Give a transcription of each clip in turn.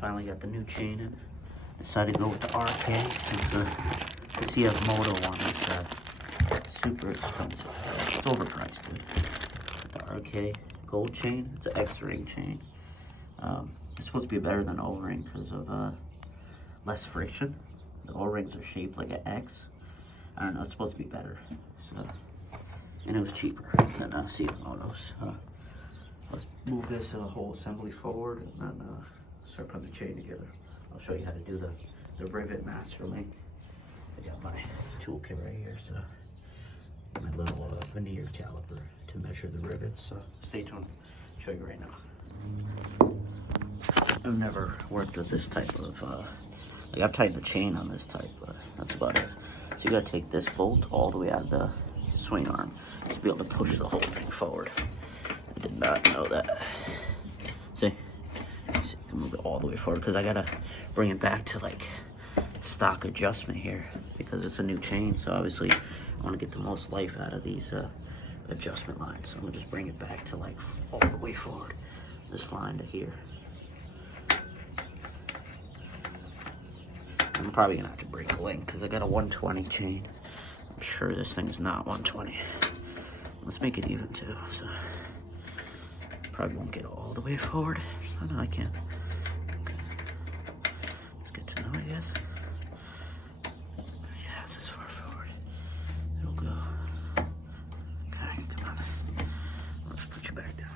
Finally got the new chain in. Decided to go with the RK since the CFMoto one is super expensive. It's overpriced, but the RK gold chain, it's an X-ring chain. It's supposed to be better than O-ring because of less friction. The O-rings are shaped like an X. I don't know, it's supposed to be better. So, and it was cheaper than CFMoto's. Let's move this whole assembly forward and then start putting the chain together. I'll show you how to do the Rivet master link. I got my toolkit right here, so my little veneer caliper to measure the rivets. So stay tuned. I'll show you right now. I've never worked with this type of, like I've tightened the chain on this type, but that's about it. So you gotta take this bolt all the way out of the swing arm to be able to push the whole thing forward. I did not know that. See? You can move it all the way forward because I gotta bring it back to like stock adjustment here because it's a new chain. So obviously I wanna get the most life out of these adjustment lines. So I'm gonna just bring it back to like all the way forward. This line to here. I'm probably gonna have to break a link because I got a 120 chain. I'm sure this thing's not 120. Let's make it even too. So probably won't get all the way forward. Oh no, I can. Okay. It's good to know, I guess. Yeah, it's as far forward. It'll go. Okay, come on. Let's put you back down.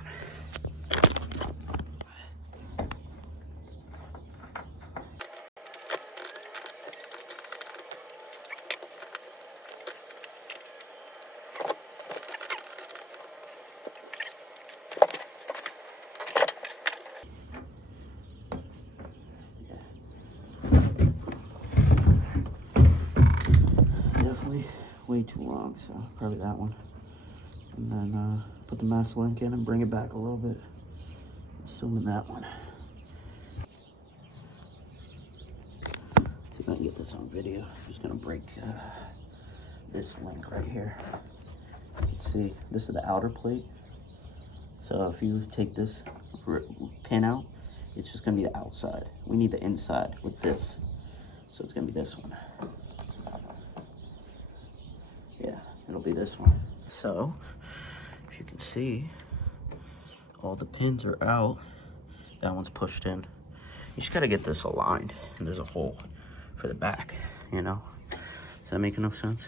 Definitely way too long, so probably that one. And then put the mass link in and bring it back a little bit. Assuming that one. See if I can get this on video. I'm just gonna break this link right here. You can see this is the outer plate. So if you take this pin out, it's just gonna be the outside. We need the inside with this. So it's gonna be this one. Yeah, it'll be this one. So, if you can see, all the pins are out. That one's pushed in. You just gotta get this aligned. And there's a hole for the back, you know? Does that make enough sense?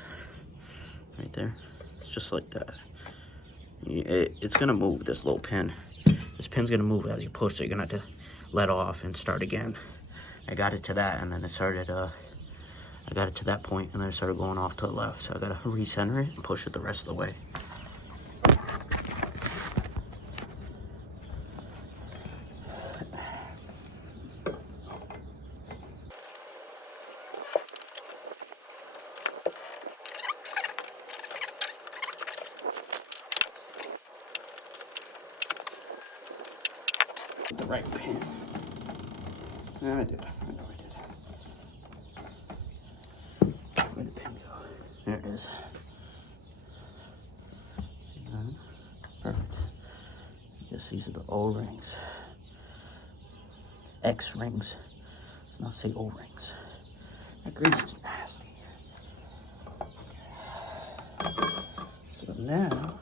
Right there. It's just like that. It's gonna move, this little pin. This pin's gonna move as you push it. You're gonna have to let off and start again. I got it to that, and then it started, I got it to that point, and then it started going off to the left. So I gotta recenter it and push it the rest of the way. The right pin. Yeah, I did. I know I did. Where'd the pin go? There it is. And then, perfect. I guess these are the O-rings. X-rings. Let's not say O-rings. That grease is nasty. So now,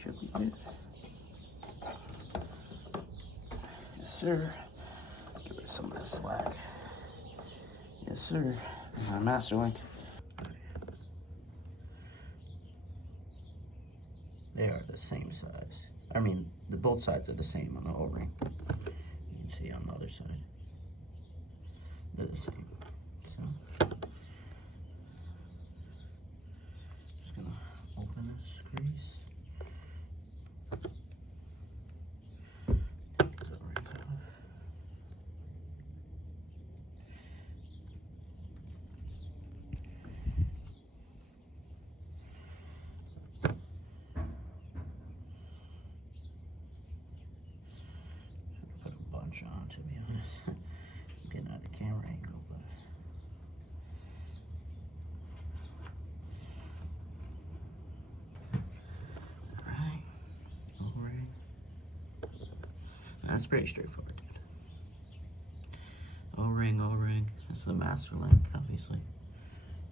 should be good. Yes, sir. Get rid of some of this slack. Yes, sir. My master link. They are the same size. I mean, both sides are the same on the O-ring. You can see on the other side. They're the same. So, just gonna open this grease. On, to be honest. I'm getting out of the camera angle, but alright. Alright. That's pretty straightforward, dude. O-ring. This is the master link, obviously.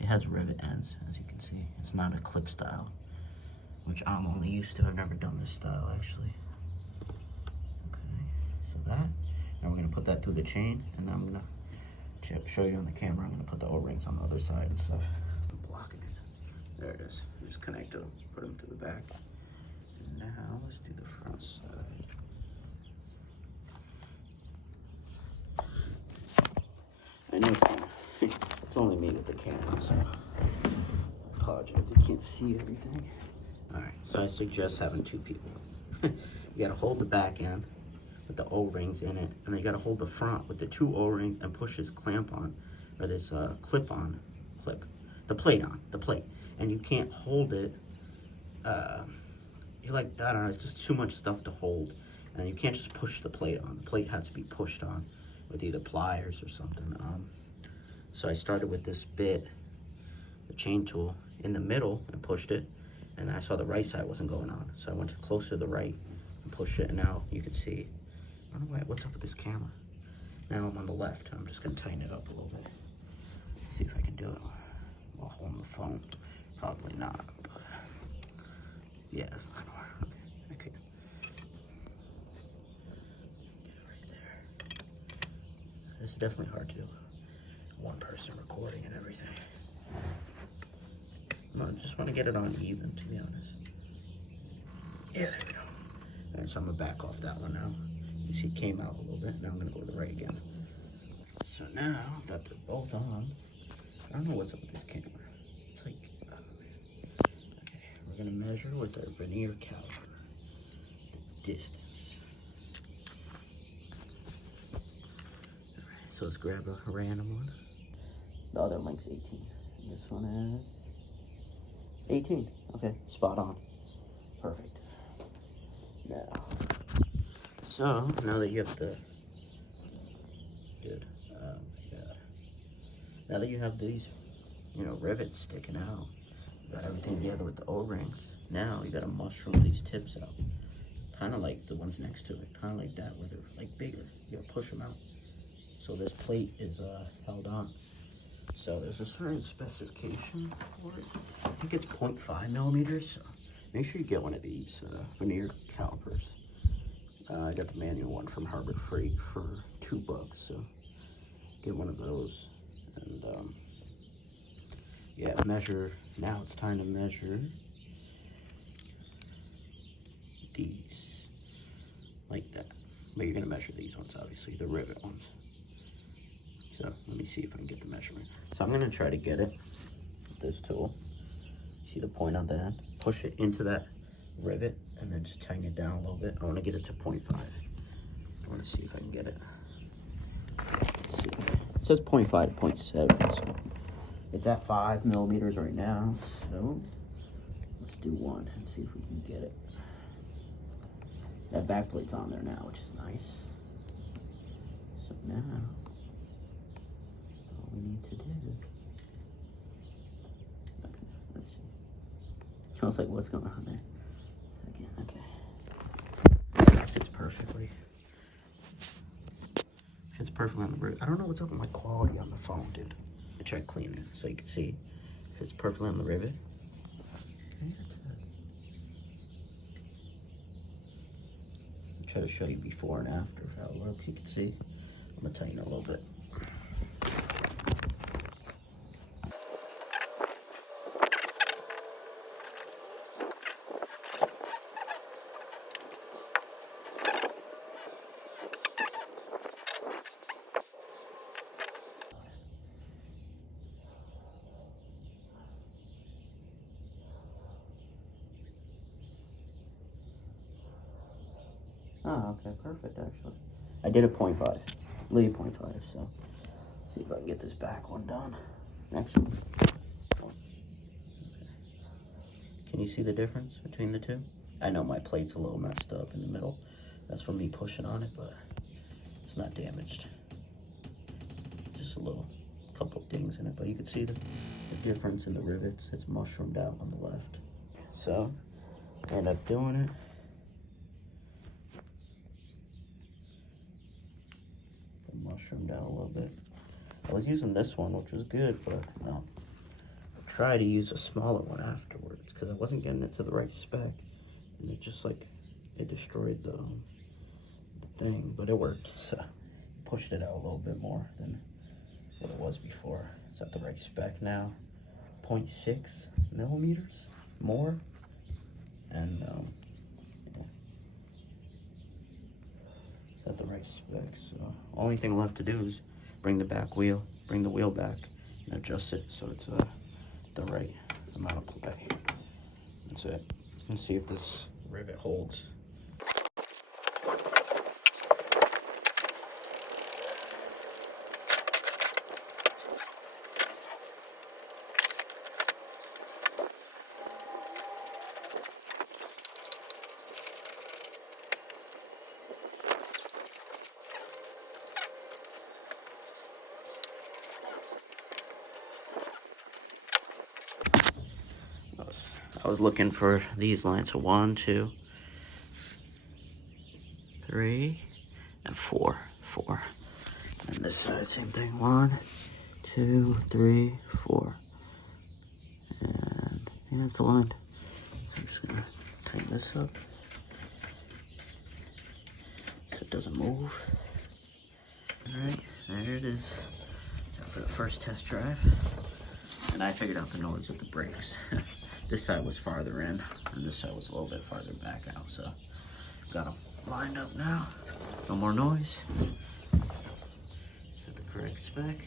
It has rivet ends, as you can see. It's not a clip style, which I'm only used to. I've never done this style, actually. Okay, so that. Now we're gonna put that through the chain, and then I'm gonna show you on the camera. I'm gonna put the O-rings on the other side and stuff. I'm blocking it. There it is. Just connect them, put them through the back. And now let's do the front side. I know it's only me with the camera, so I apologize. You can't see everything. All right, so I suggest having 2 people. You gotta hold the back end with the O-rings in it, and then you gotta hold the front with the 2 O-rings and push this clamp on, or this the plate on, the plate. And you can't hold it, you're like, I don't know, it's just too much stuff to hold. And you can't just push the plate on. The plate has to be pushed on with either pliers or something. So I started with this bit, the chain tool, in the middle and pushed it, and I saw the right side wasn't going on. So I went closer to the right and pushed it, and now you can see, I don't know what's up with this camera. Now I'm on the left. I'm just gonna tighten it up a little bit. See if I can do it while holding the phone. Probably not, but yeah, it's not gonna work. Okay. Right there. It's definitely hard to do. One person recording and everything. No, I just want to get it on even, to be honest. Yeah, there we go. Alright, so I'm gonna back off that one now. You see it came out a little bit. Now I'm gonna go to the right again. So now that they're both on, I don't know what's up with this camera. It's like, okay, we're gonna measure with our vernier caliper the distance. Alright, so let's grab a random one. The other link's 18. This one is 18. Okay, spot on. Perfect. Now, so now that you have the now that you have these, rivets sticking out, you got everything together with the O-rings. Now you gotta mushroom these tips out, kind of like the ones next to it, kind of like that, where they're like bigger. You gotta push them out so this plate is held on. So there's a certain specification for it. I think it's 0.5 millimeters. So make sure you get one of these vernier calipers. I got the manual one from Harbor Freight for $2, so get one of those. And yeah, measure. Now it's time to measure these like that. But you're gonna measure these ones, obviously, the rivet ones. So let me see if I can get the measurement. So I'm gonna try to get it with this tool. See the point on the end? Push it into that rivet and then just tighten it down a little bit. I wanna get it to 0.5. I wanna see if I can get it. Let's see. It says 0.5 to 0.7, so it's at 5 millimeters right now. So let's do 1 and see if we can get it. That back plate's on there now, which is nice. So now we need to do. Okay, let's see. I was like, what's going on there? Second, okay. That fits perfectly. Fits perfectly on the rivet. I don't know what's up with my quality on the phone, dude. I tried cleaning it so you can see. Fits perfectly on the rivet. Okay, that's it. I'll try to show you before and after how it looks. You can see. I'm gonna tighten it a little bit. Oh, okay, perfect, actually. I did a 0.5, leave 0.5, so see if I can get this back one done. Actually, okay. Can you see the difference between the two? I know my plate's a little messed up in the middle. That's from me pushing on it, but it's not damaged. Just a couple of dings in it, but you can see the difference in the rivets. It's mushroomed out on the left. So, I end up doing it. Mushroom down a little bit. I was using this one, which was good, but no. I tried to use a smaller one afterwards because I wasn't getting it to the right spec, and it just like it destroyed the thing, but it worked. So pushed it out a little bit more than what it was before. It's at the right spec now, 0.6 millimeters more, and at the right spec. So only thing left to do is bring the wheel back and adjust it so it's the right amount of play. That's it. Let's see if this rivet holds. I was looking for these lines, so 1, 2, 3, and 4. And this side, same thing. 1, 2, 3, 4. And yeah, it's aligned. So I'm just gonna tighten this up so it doesn't move. Alright, there it is. Time for the first test drive. And I figured out the noise with the brakes. This side was farther in, and this side was a little bit farther back out, so got them lined up now. No more noise. Set the correct spec.